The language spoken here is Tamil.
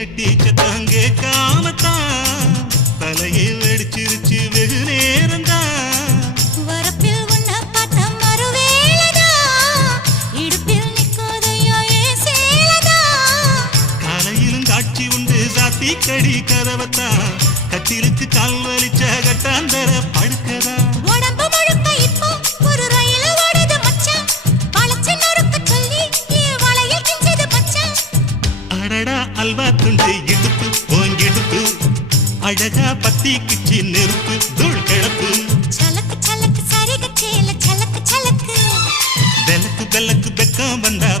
மெட்டி சத்தம் கேட்காமத்தான் தலையை வெடிச்சிருச்சு வெகு நேரம்தான். வரப்பில் உன்னை பார்த்த மறுவேளைதா இடுப்பில் நிற்காதையா ஏன் சேலதா. காலையிலும் காட்சி உண்டு சாத்தி கடி கதவத்தான் கட்டிலுக்கு கால் வலிச்ச கட்டாந்தர படுக்கதா. உடம்பு முழுக்க இப்போ ஒரு ரயில் ஓடுது மச்சான். வளைச்சு நொறுக்க சொல்லி என் வளையல் கிஞ்சது மச்சான். அடடா அல்வா துண்டு இடுப்பு போங்கிடுப்பு அழகா பத்தி கிச்சி நெருப்பு தூள் கிளப்பு. சலக்கு சலக்கு சரிக சேல சலக்கு சலக்கு வெலக்கு வெலக்கு வெக்கம் வந்தா